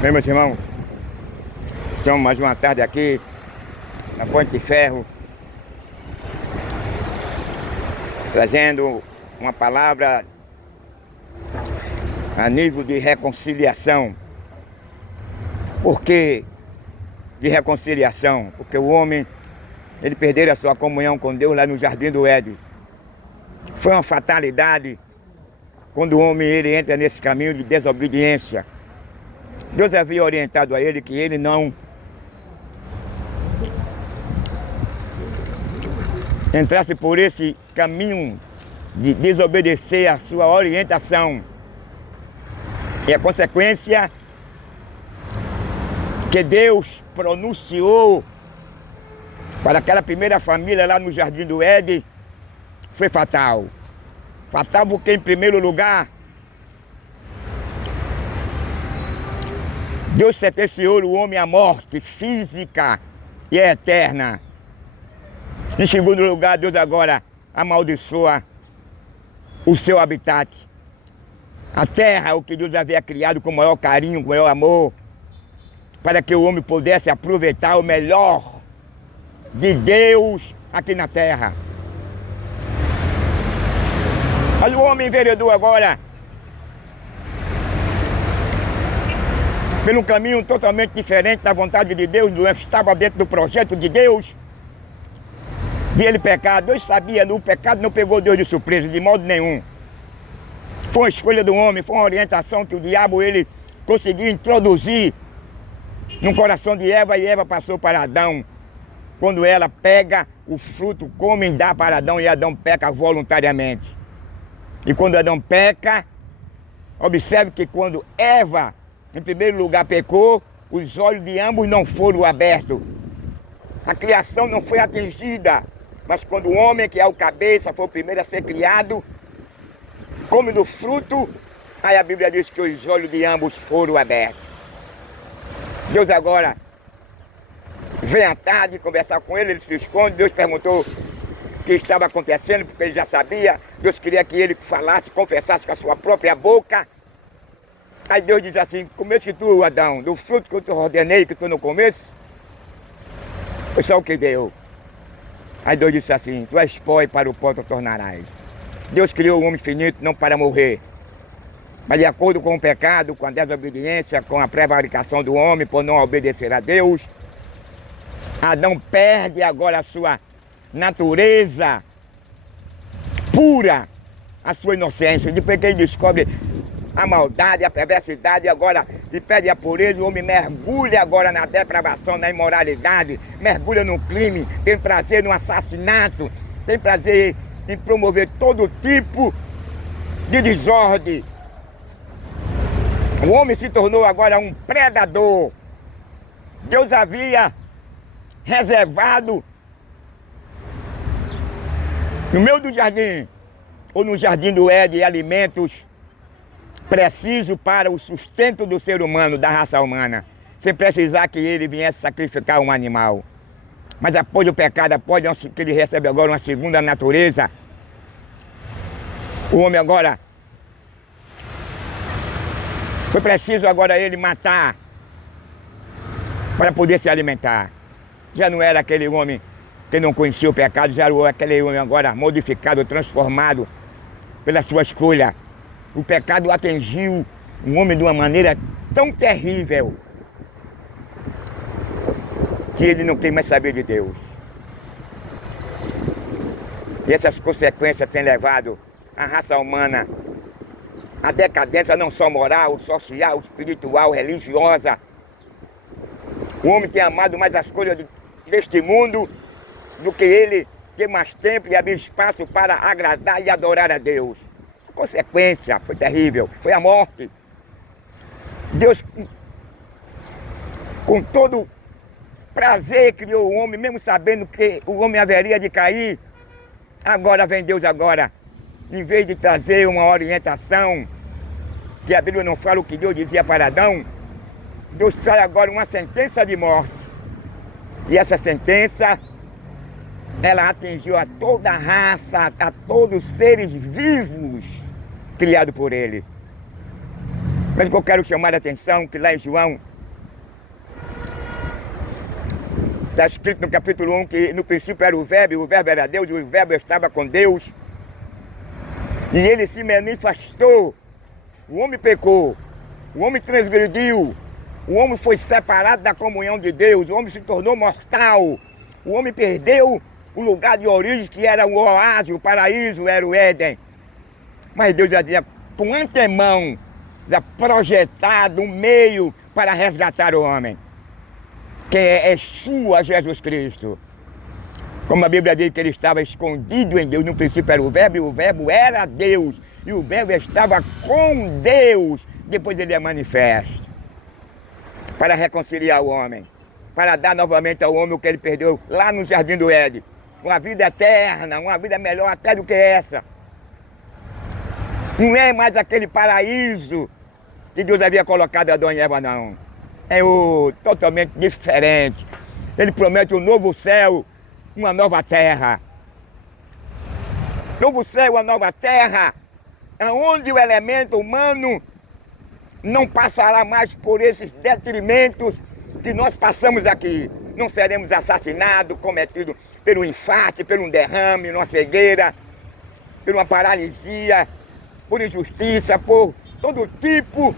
Bem, meus irmãos, estamos mais uma tarde aqui na Ponte de Ferro, trazendo uma palavra a nível de reconciliação. Por que de reconciliação? Porque o homem, ele perdeu a sua comunhão com Deus lá no Jardim do Éden. Foi uma fatalidade quando o homem ele entra nesse caminho de desobediência. Deus havia orientado a ele que ele não entrasse por esse caminho de desobedecer a sua orientação. E a consequência que Deus pronunciou para aquela primeira família lá no Jardim do Éden foi fatal. Fatal porque, em primeiro lugar, Deus sentenciou o homem à morte física e eterna. Em segundo lugar, Deus agora amaldiçoa o seu habitat. A terra, o que Deus havia criado com maior carinho, com maior amor, para que o homem pudesse aproveitar o melhor de Deus aqui na terra. Mas o homem enveredou agora pelo caminho totalmente diferente da vontade de Deus, não estava dentro do projeto de Deus, de ele pecar. Deus sabia, o pecado não pegou Deus de surpresa, de modo nenhum. Foi uma escolha do homem, foi uma orientação que o diabo ele conseguiu introduzir no coração de Eva, e Eva passou para Adão. Quando ela pega o fruto, come e dá para Adão, e Adão peca voluntariamente. E quando Adão peca, observe que quando Eva, em primeiro lugar, pecou, os olhos de ambos não foram abertos. A criação não foi atingida, mas quando o homem, que é o cabeça, foi o primeiro a ser criado, come do fruto, aí a Bíblia diz que os olhos de ambos foram abertos. Deus agora vem à tarde conversar com ele se esconde. Deus perguntou o que estava acontecendo, porque ele já sabia. Deus queria que ele falasse, confessasse com a sua própria boca. Aí Deus diz assim: comeste tu, Adão, do fruto que eu te ordenei, que tu não comesse? Foi só o que deu. Aí Deus disse assim: tu és pó e para o pó tu tornarás. Deus criou o homem finito não para morrer, mas de acordo com o pecado, com a desobediência, com a prevaricação do homem por não obedecer a Deus, Adão perde agora a sua natureza pura, a sua inocência. Depois que ele descobre a maldade, a perversidade, agora e perde a pureza, o homem mergulha agora na depravação, na imoralidade, mergulha no crime, tem prazer no assassinato, tem prazer em promover todo tipo de desordem. O homem se tornou agora um predador. Deus havia reservado no meio do jardim, ou no Jardim do Éden, alimentos precisos para o sustento do ser humano, da raça humana, sem precisar que ele viesse sacrificar um animal. Mas após o pecado, após que ele recebe agora uma segunda natureza, o homem agora foi preciso agora ele matar para poder se alimentar. Já não era aquele homem que não conhecia o pecado, já era aquele homem agora modificado, transformado pela sua escolha. O pecado atingiu o homem de uma maneira tão terrível que ele não tem mais saber de Deus. E essas consequências têm levado a raça humana à decadência não só moral, social, espiritual, religiosa. O homem tem amado mais as coisas deste mundo do que ele ter mais tempo e abrir espaço para agradar e adorar a Deus. A consequência foi terrível, foi a morte. Deus, com todo prazer, criou o homem, mesmo sabendo que o homem haveria de cair. Agora vem Deus agora, em vez de trazer uma orientação, que a Bíblia não fala o que Deus dizia para Adão, Deus traz agora uma sentença de morte. E essa sentença, ela atingiu a toda a raça, a todos os seres vivos criados por ele. Mas o que eu quero chamar a atenção, que lá em João Está escrito no capítulo 1 que no princípio era o Verbo era Deus, e o Verbo estava com Deus. E ele se manifestou. O homem pecou, o homem transgrediu, o homem foi separado da comunhão de Deus, o homem se tornou mortal, o homem perdeu o lugar de origem que era o oásis, o paraíso, era o Éden. Mas Deus já tinha com antemão já projetado um meio para resgatar o homem, que é Yeshua Jesus Cristo. Como a Bíblia diz que ele estava escondido em Deus, no princípio era o Verbo, e o Verbo era Deus, e o Verbo estava com Deus, depois ele é manifesto, para reconciliar o homem, para dar novamente ao homem o que ele perdeu lá no Jardim do Éden, uma vida eterna, uma vida melhor até do que essa. Não é mais aquele paraíso que Deus havia colocado Adão e Eva, não. É totalmente diferente. Ele promete um novo céu, uma nova terra. Novo céu, uma nova terra, onde o elemento humano não passará mais por esses detrimentos que nós passamos aqui. Não seremos assassinados, cometidos por um infarte, por um derrame, uma cegueira, por uma paralisia, por injustiça, por todo tipo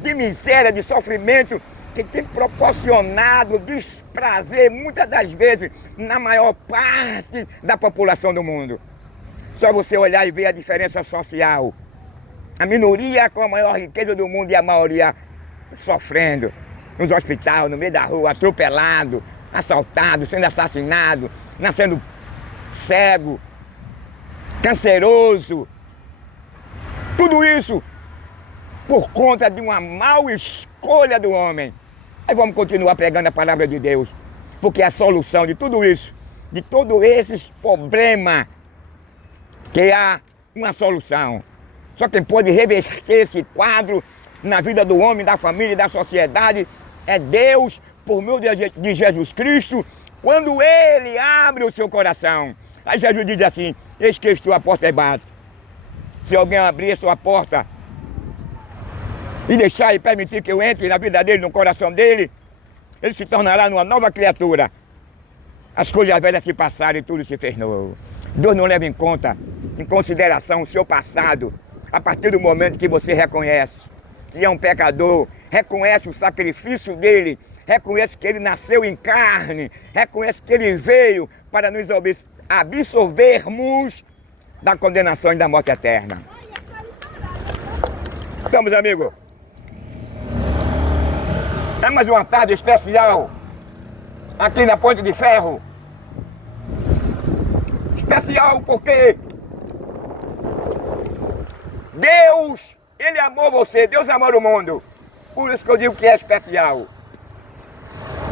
de miséria, de sofrimento que tem proporcionado desprazer, muitas das vezes, na maior parte da população do mundo. Só você olhar e ver a diferença social. A minoria com a maior riqueza do mundo e a maioria sofrendo. Nos hospitais, no meio da rua, atropelado, assaltado, sendo assassinado, nascendo cego, canceroso. Tudo isso por conta de uma mal escolha do homem. Aí vamos continuar pregando a palavra de Deus, porque a solução de tudo isso, de todos esses problemas, que há uma solução. Só quem pode reverter esse quadro na vida do homem, da família e da sociedade é Deus, por meio de Jesus Cristo, quando Ele abre o seu coração. Aí Jesus diz assim: eis que estou à porta e bato. Se alguém abrir a sua porta e deixar e permitir que eu entre na vida dele, no coração dele, ele se tornará uma nova criatura. As coisas velhas se passaram e tudo se fez novo. Deus não leva em consideração o seu passado, a partir do momento que você reconhece que é um pecador, reconhece o sacrifício dele, reconhece que ele nasceu em carne, reconhece que ele veio para nos absolvermos da condenação e da morte eterna. Vamos, amigo. É mais uma tarde especial aqui na Ponte de Ferro. Especial porque Deus, Ele amou você, Deus amou o mundo. Por isso que eu digo que é especial.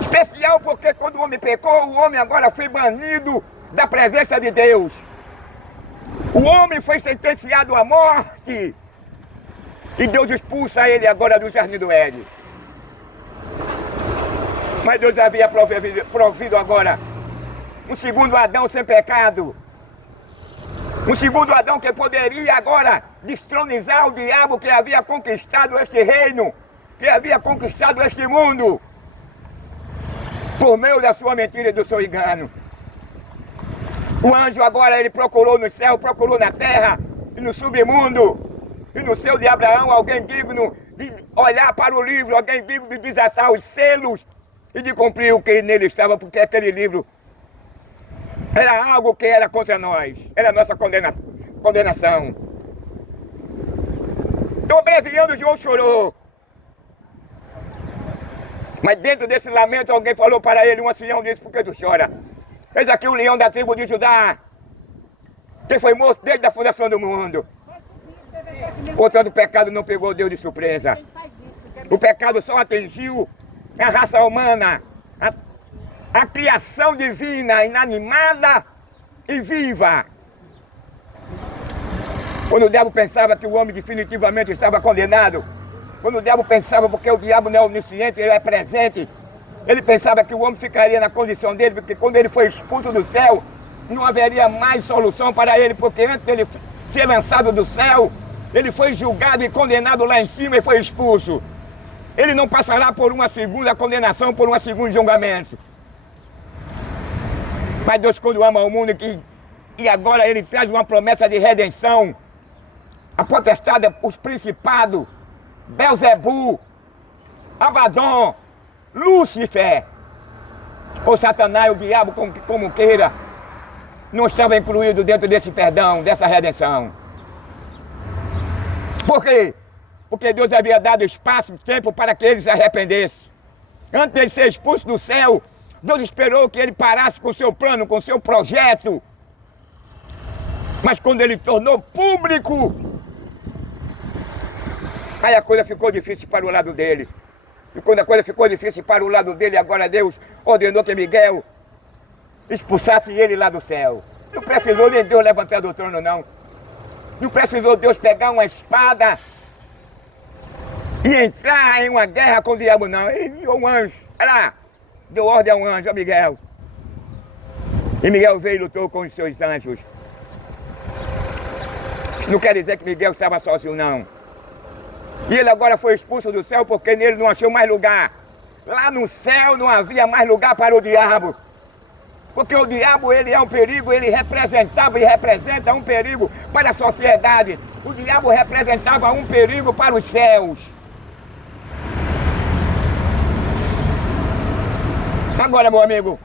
Especial porque quando o homem pecou, o homem agora foi banido da presença de Deus. O homem foi sentenciado à morte. E Deus expulsa ele agora do Jardim do Éden. Mas Deus havia provido agora um segundo Adão sem pecado. Um segundo Adão que poderia agora destronizar o diabo que havia conquistado este reino, que havia conquistado este mundo, por meio da sua mentira e do seu engano. O anjo agora ele procurou no céu, procurou na terra e no submundo. E no seio de Abraão alguém digno de olhar para o livro, alguém digno de desatar os selos e de cumprir o que nele estava, porque aquele livro era algo que era contra nós, era a nossa condenação. Então, abreviando, João chorou. Mas dentro desse lamento, alguém falou para ele, um ancião disse: por que tu chora? Eis aqui o leão da tribo de Judá, que foi morto desde a fundação do mundo. Portanto, o pecado não pegou Deus de surpresa. O pecado só atingiu a raça humana, a criação divina, inanimada e viva. Quando o diabo pensava que o homem definitivamente estava condenado, quando o diabo pensava, porque o diabo não é onisciente, ele é presente, ele pensava que o homem ficaria na condição dele, porque quando ele foi expulso do céu, não haveria mais solução para ele, porque antes dele ser lançado do céu, ele foi julgado e condenado lá em cima e foi expulso. Ele não passará por uma segunda condenação, por um segundo julgamento. Mas Deus, quando ama o mundo, e agora Ele traz uma promessa de redenção, a potestade, os principados, Belzebu, Abaddon, Lúcifer, ou Satanás, o diabo, como queira, não estava incluído dentro desse perdão, dessa redenção. Por quê? Porque Deus havia dado espaço, tempo para que ele se arrependesse. Antes de ele ser expulso do céu, Deus esperou que ele parasse com o seu plano, com o seu projeto. Mas quando ele tornou público, aí a coisa ficou difícil para o lado dele. E quando a coisa ficou difícil para o lado dele, agora Deus ordenou que Miguel expulsasse ele lá do céu. Não precisou nem Deus levantar do trono, não. Não precisou Deus pegar uma espada e entrar em uma guerra com o diabo, não. Ele enviou um anjo. Olha lá, deu ordem a um anjo, a Miguel. E Miguel veio e lutou com os seus anjos. Isso não quer dizer que Miguel estava sozinho, não. E ele agora foi expulso do céu porque nele não achou mais lugar. Lá no céu não havia mais lugar para o diabo. Porque o diabo, ele é um perigo, ele representava e representa um perigo para a sociedade. O diabo representava um perigo para os céus. Agora, meu amigo,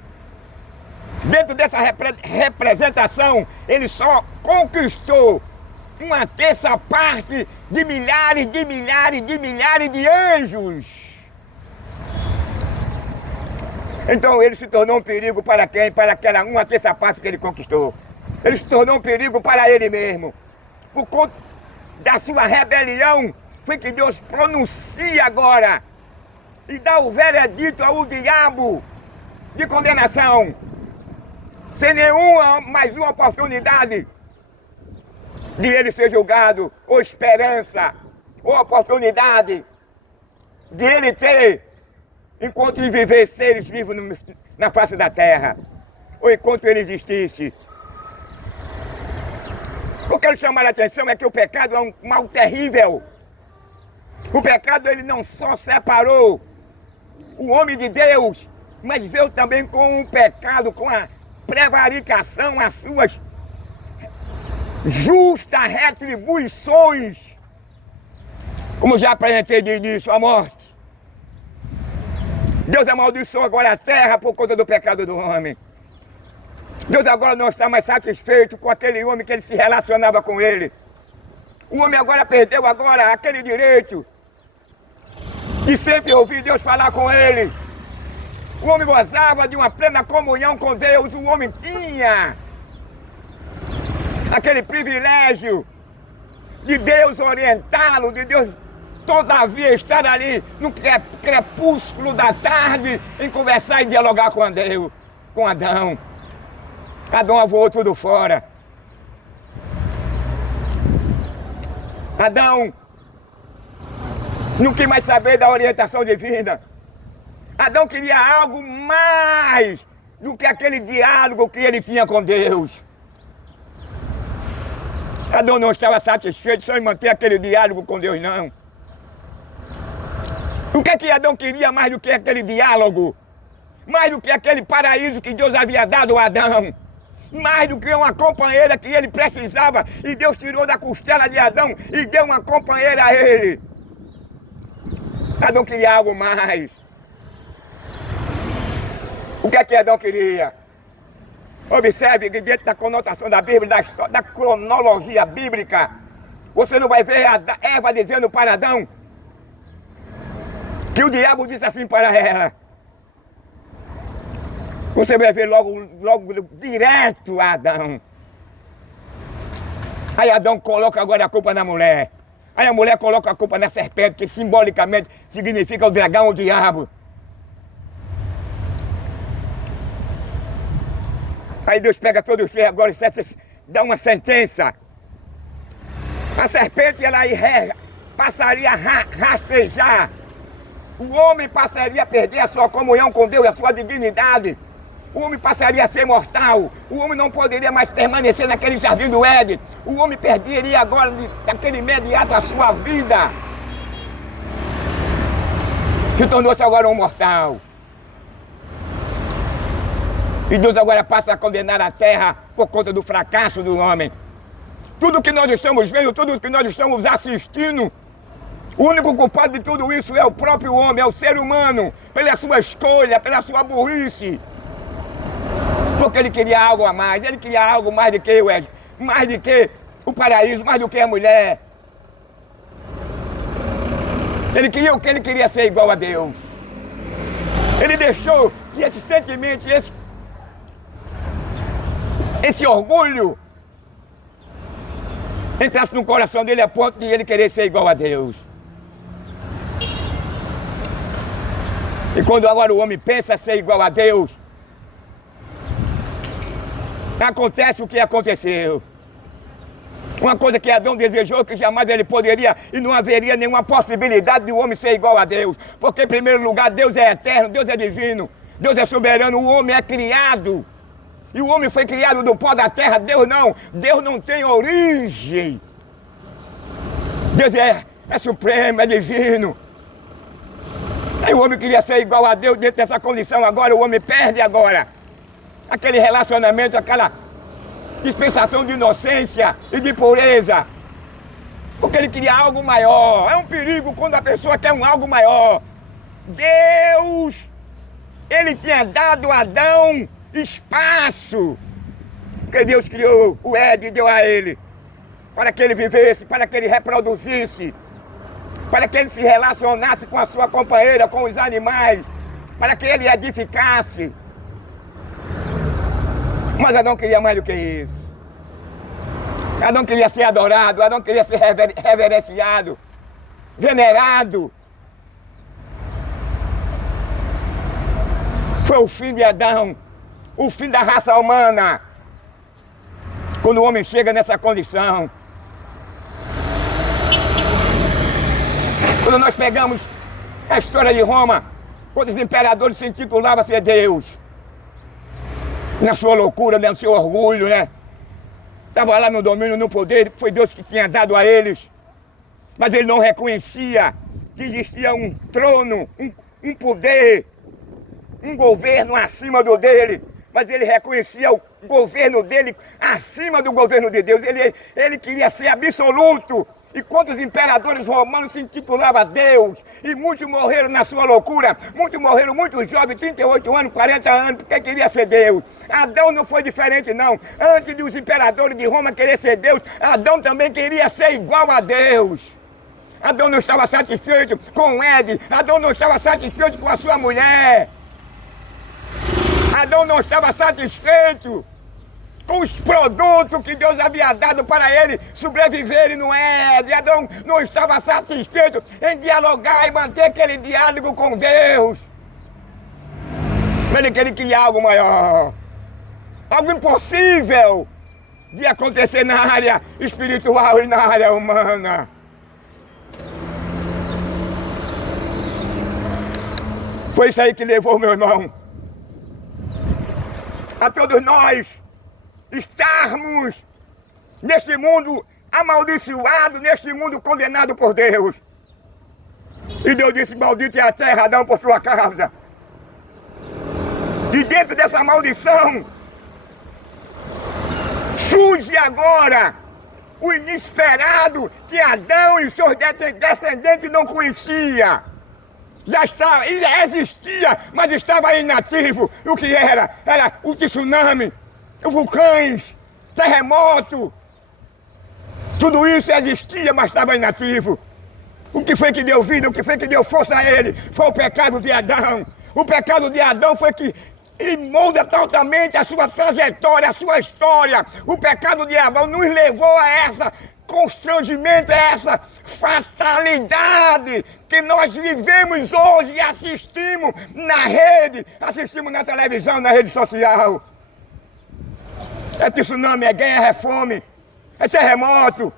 dentro dessa representação, ele só conquistou uma terça parte de milhares de anjos. Então ele se tornou um perigo para quem? Para aquela uma terça parte que ele conquistou. Ele se tornou um perigo para ele mesmo. Por conta da sua rebelião, foi que Deus pronuncia agora e dá o veredito ao diabo de condenação, sem nenhuma mais uma oportunidade de ele ser julgado, ou esperança, ou oportunidade de ele ter, enquanto ele viver, seres vivos na face da terra, ou enquanto ele existisse. O que eu quero chamar a atenção é que o pecado é um mal terrível. O pecado, ele não só separou o homem de Deus, mas veio também com o pecado, com a prevaricação, as suas justas retribuições, como já apresentei de início, a morte. Deus amaldiçoou agora a terra por conta do pecado do homem. Deus agora não está mais satisfeito com aquele homem que ele se relacionava com ele. O homem agora perdeu aquele direito de sempre ouvir Deus falar com ele. O homem gozava de uma plena comunhão com Deus, o homem tinha aquele privilégio de Deus orientá-lo, de Deus todavia estar ali no crepúsculo da tarde em conversar e dialogar com Deus, com Adão. Adão voou tudo fora. Adão não quis mais saber da orientação divina. Adão queria algo mais do que aquele diálogo que ele tinha com Deus. Adão não estava satisfeito só em manter aquele diálogo com Deus, não. O que é que Adão queria mais do que aquele diálogo? Mais do que aquele paraíso que Deus havia dado a Adão? Mais do que uma companheira que ele precisava, e Deus tirou da costela de Adão e deu uma companheira a ele. Adão queria algo mais. O que é que Adão queria? Observe que dentro da conotação da Bíblia, da cronologia bíblica, você não vai ver a Eva dizendo para Adão que o diabo disse assim para ela. Você vai ver logo direto a Adão. Aí Adão coloca agora a culpa na mulher. Aí a mulher coloca a culpa na serpente, que simbolicamente significa o dragão, o diabo. Aí Deus pega todos os três agora e dá uma sentença. A serpente, ela passaria a rastejar. O homem passaria a perder a sua comunhão com Deus, a sua dignidade. O homem passaria a ser mortal. O homem não poderia mais permanecer naquele jardim do Éden. O homem perderia agora, daquele imediato, a sua vida. Se tornou-se agora um mortal. E Deus agora passa a condenar a terra por conta do fracasso do homem. Tudo que nós estamos vendo, tudo que nós estamos assistindo, o único culpado de tudo isso é o próprio homem, é o ser humano, pela sua escolha, pela sua burrice. Porque ele queria algo a mais, ele queria algo mais do que o paraíso, mais do que a mulher. Ele queria o que ele queria ser igual a Deus. Ele deixou que esse sentimento, esse orgulho entrasse no coração dele a ponto de ele querer ser igual a Deus. E quando agora o homem pensa ser igual a Deus, acontece o que aconteceu. Uma coisa que Adão desejou, que jamais ele poderia, e não haveria nenhuma possibilidade de o homem ser igual a Deus. Porque, em primeiro lugar, Deus é eterno, Deus é divino, Deus é soberano, o homem é criado. E o homem foi criado do pó da terra, Deus não tem origem. Deus é supremo, é divino. Aí o homem queria ser igual a Deus dentro dessa condição, agora o homem perde agora aquele relacionamento, aquela dispensação de inocência e de pureza. Porque ele queria algo maior. É um perigo quando a pessoa quer algo maior. Deus, ele tinha dado a Adão espaço. Porque Deus criou o Éden e deu a ele para que ele vivesse, para que ele reproduzisse, para que ele se relacionasse com a sua companheira, com os animais, para que ele edificasse. Mas Adão queria mais do que isso. Adão queria ser adorado, Adão queria ser reverenciado, venerado. Foi o fim de Adão, o fim da raça humana. Quando o homem chega nessa condição. Quando nós pegamos a história de Roma, quando os imperadores se intitulavam ser Deus, na sua loucura, no seu orgulho, né? Estava lá no domínio, no poder, foi Deus que tinha dado a eles. Mas ele não reconhecia que existia um trono, um poder, um governo acima do dele. Mas ele reconhecia o governo dele acima do governo de Deus. Ele queria ser absoluto. E quando os imperadores romanos se intitulavam Deus, e muitos morreram na sua loucura, muitos jovens, 38 anos, 40 anos, porque queria ser Deus. Adão não foi diferente não. Antes de os imperadores de Roma querer ser Deus, Adão também queria ser igual a Deus. Adão não estava satisfeito com Éden, Adão não estava satisfeito com a sua mulher. Adão não estava satisfeito com os produtos que Deus havia dado para ele sobreviverem no Éden. Adão não estava satisfeito em dialogar e manter aquele diálogo com Deus. Ele queria algo maior, algo impossível de acontecer na área espiritual e na área humana. Foi isso aí que levou, meu irmão, a todos nós estarmos neste mundo amaldiçoado, neste mundo condenado por Deus. E Deus disse: maldito é a terra, Adão, por sua causa. E dentro dessa maldição surge agora o inesperado que Adão e seus descendentes não conheciam. Já existia, mas estava inativo. O que era? Era o tsunami, os vulcões, terremoto. Tudo isso existia, mas estava inativo. O que foi que deu vida, o que foi que deu força a ele? Foi o pecado de Adão. O pecado de Adão foi que molda totalmente a sua trajetória, a sua história. O pecado de Adão nos levou a essa constrangimento, a essa fatalidade que nós vivemos hoje e assistimos na rede, assistimos na televisão, na rede social. É tsunami, é guerra, é fome, é terremoto,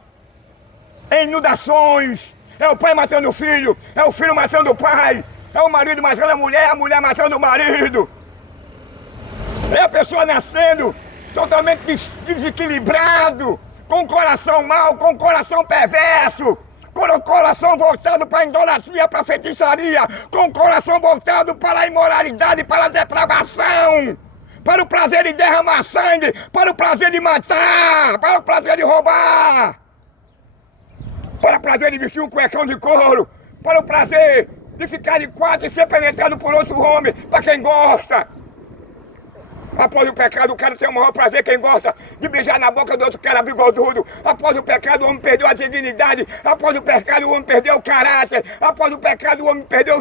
é inundações, é o pai matando o filho, é o filho matando o pai, é o marido matando a mulher matando o marido. É a pessoa nascendo totalmente desequilibrado, com o coração mau, com o coração perverso, com o coração voltado para a idolatria, para a feitiçaria, com o coração voltado para a imoralidade, para a depravação, para o prazer de derramar sangue, para o prazer de matar, para o prazer de roubar, para o prazer de vestir um cuecão de couro, para o prazer de ficar de quatro e ser penetrado por outro homem, para quem gosta. Após o pecado, o cara tem o maior prazer, quem gosta de beijar na boca do outro cara bigodudo. Após o pecado, o homem perdeu a dignidade. Após o pecado, o homem perdeu o caráter. Após o pecado, o homem perdeu